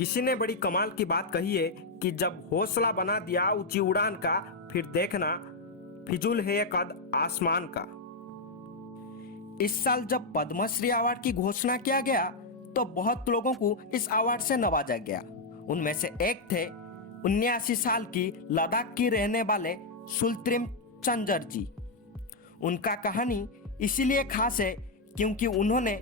किसी ने बड़ी कमाल की बात कही है कि जब हौसला बना दिया ऊंची उड़ान का, फिर देखना फिजूल है ये कद आसमान का। इस साल जब पद्मश्री अवार्ड की घोषणा किया गया तो बहुत लोगों को इस अवार्ड से नवाजा गया। उनमें से एक थे 79 साल की लद्दाख की रहने वाले सुल्त्रिम चंजर जी। उनका कहानी इसीलिए खास है क्योंकि उन्होंने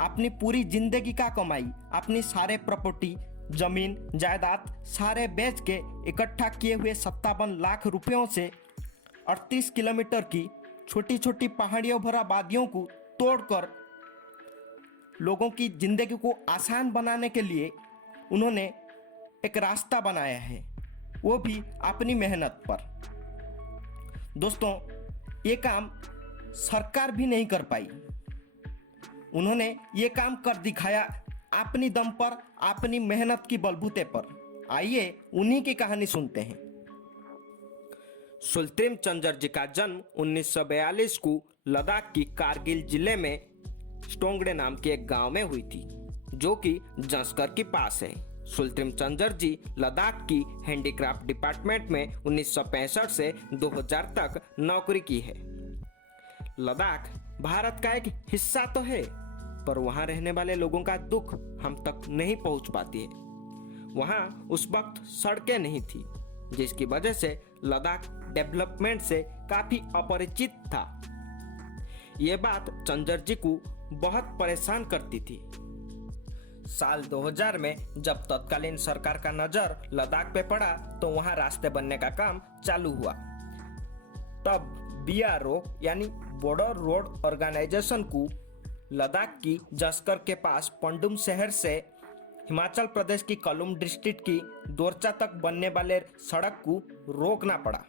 अपनी पूरी जिंदगी का कमाई, अपनी सारे प्रॉपर्टी, जमीन जायदाद सारे बेच के इकट्ठा किए हुए 57 लाख रुपयों से 38 किलोमीटर की छोटी छोटी पहाड़ियों भरा वादियों को तोड़कर लोगों की जिंदगी को आसान बनाने के लिए उन्होंने एक रास्ता बनाया है, वो भी अपनी मेहनत पर। दोस्तों, ये काम सरकार भी नहीं कर पाई। उन्होंने ये काम कर दिखाया अपनी दम पर, अपनी मेहनत की बलबूते पर। आइए उन्हीं की कहानी सुनते हैं। सुल्त्रिम चंजर जी का जन्म 1942 को लद्दाख की कारगिल जिले में स्टोंगड़े नाम के एक गांव में हुई थी, जो कि जंस्कर के पास है। सुल्त्रिम चंजर जी लद्दाख की हैंडीक्राफ्ट डिपार्टमेंट में 1965 से 2000 तक नौकरी की है। लद्दाख भारत का एक हिस्सा तो है, पर वहां रहने वाले लोगों का दुख हम तक नहीं पहुंच पाती है। वहां उस वक्त सड़कें नहीं थी, जिसकी वजह से लद्दाख डेवलपमेंट से काफी अपरिचित था। ये बात चंजर जी को बहुत परेशान करती थी। साल 2000 में जब तत्कालीन सरकार का नजर लद्दाख पे पड़ा तो वहां रास्ते बनने का काम चालू हुआ। तब BRO यानी बॉर्डर रोड ऑर्गेनाइजेशन को लद्दाख की जंस्कर के पास पंडुम शहर से हिमाचल प्रदेश की कलुम डिस्ट्रिक्ट की दोरचा तक बनने वाले सड़क को रोकना पड़ा।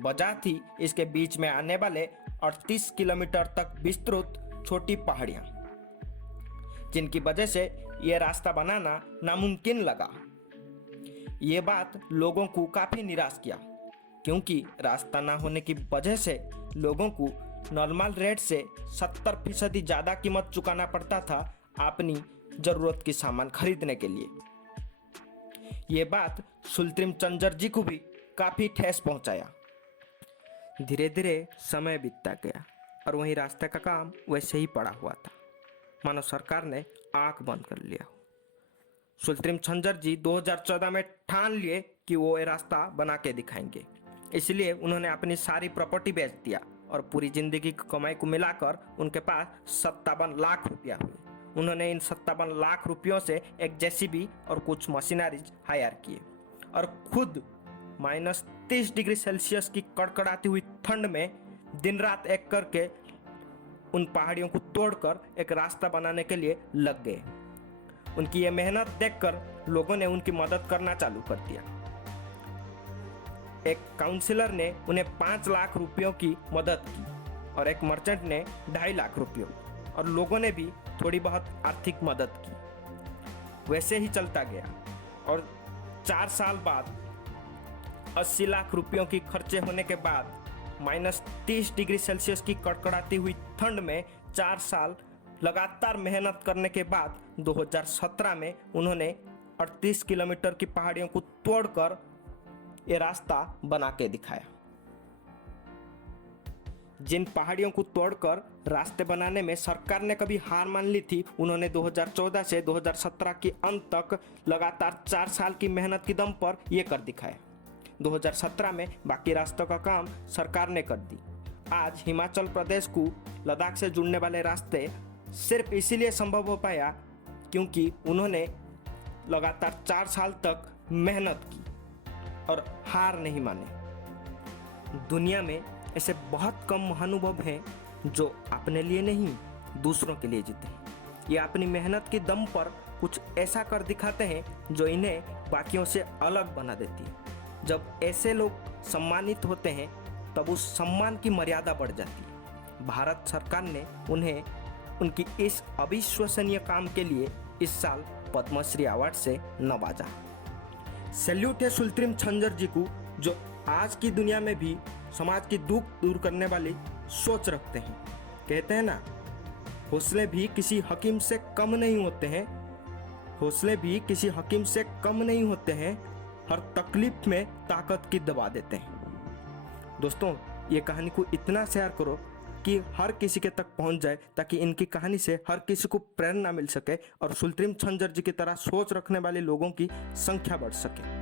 वजह थी इसके बीच में आने वाले 38 किलोमीटर तक विस्तृत छोटी पहाड़ियां, जिनकी वजह से यह रास्ता बनाना नामुमकिन लगा। ये बात लोगों को काफी निराश किया, क्योंकि रास्ता ना होने की वजह से लोगों को नॉर्मल रेट से 70% ज़्यादा कीमत चुकाना पड़ता था अपनी ज़रूरत की सामान खरीदने के लिए। ये बात सुल्त्रिम चंजर जी को भी काफ़ी ठेस पहुंचाया। धीरे धीरे समय बीतता गया और वहीं रास्ते का काम वैसे ही पड़ा हुआ था, मानो सरकार ने आंख बंद कर लिया। सुल्त्रिम चंजर जी 2014 में ठान लिए कि वो ये रास्ता बना के दिखाएंगे। इसलिए उन्होंने अपनी सारी प्रॉपर्टी बेच दिया और पूरी जिंदगी की कमाई को मिलाकर उनके पास 57 लाख रुपया हुए। उन्होंने इन 57 लाख रुपयों से एक JCB और कुछ मशीनरीज हायर किए और खुद -30 डिग्री सेल्सियस की कड़कड़ाती हुई ठंड में दिन रात एक करके उन पहाड़ियों को तोड़कर एक रास्ता बनाने के लिए लग गए। उनकी ये मेहनत देखकर लोगों ने उनकी मदद करना चालू कर दिया। एक काउंसलर ने उन्हें 5 लाख रुपयों की मदद की और एक मर्चेंट ने 2.5 लाख रुपयों, और लोगों ने भी थोड़ी बहुत आर्थिक मदद की। वैसे ही चलता गया और 4 साल बाद 80 लाख रुपयों की खर्चे होने के बाद -30 डिग्री सेल्सियस की कड़कड़ाती हुई ठंड में 4 साल लगातार मेहनत करने के बाद 2017 में उन्होंने 38 किलोमीटर की पहाड़ियों को तोड़कर ये रास्ता बना के दिखाया। जिन पहाड़ियों को तोड़कर रास्ते बनाने में सरकार ने कभी हार मान ली थी, उन्होंने 2014 से 2017 के अंत तक लगातार 4 साल की मेहनत की दम पर यह कर दिखाया। 2017 में बाकी रास्तों का काम सरकार ने कर दी। आज हिमाचल प्रदेश को लद्दाख से जुड़ने वाले रास्ते सिर्फ इसीलिए संभव हो पाया क्योंकि उन्होंने लगातार 4 साल तक मेहनत की और हार नहीं माने। दुनिया में ऐसे बहुत कम महानुभव हैं जो अपने लिए नहीं दूसरों के लिए जीते हैं। ये अपनी मेहनत की दम पर कुछ ऐसा कर दिखाते हैं जो इन्हें बाकियों से अलग बना देती है। जब ऐसे लोग सम्मानित होते हैं तब उस सम्मान की मर्यादा बढ़ जाती है। भारत सरकार ने उन्हें उनकी इस अविश्वसनीय काम के लिए इस साल पद्मश्री अवार्ड से नवाजा। सैल्यूट है सुल्त्रिम चंजर जी को, जो आज की दुनिया में भी समाज की दुख दूर करने वाली सोच रखते हैं। कहते हैं ना, हौसले भी किसी हकीम से कम नहीं होते हैं, हौसले भी किसी हकीम से कम नहीं होते हैं, हर तकलीफ में ताकत की दबा देते हैं। दोस्तों, ये कहानी को इतना शेयर करो कि हर किसी के तक पहुंच जाए, ताकि इनकी कहानी से हर किसी को प्रेरणा मिल सके और सुल्त्रिम छंजर जी की तरह सोच रखने वाले लोगों की संख्या बढ़ सके।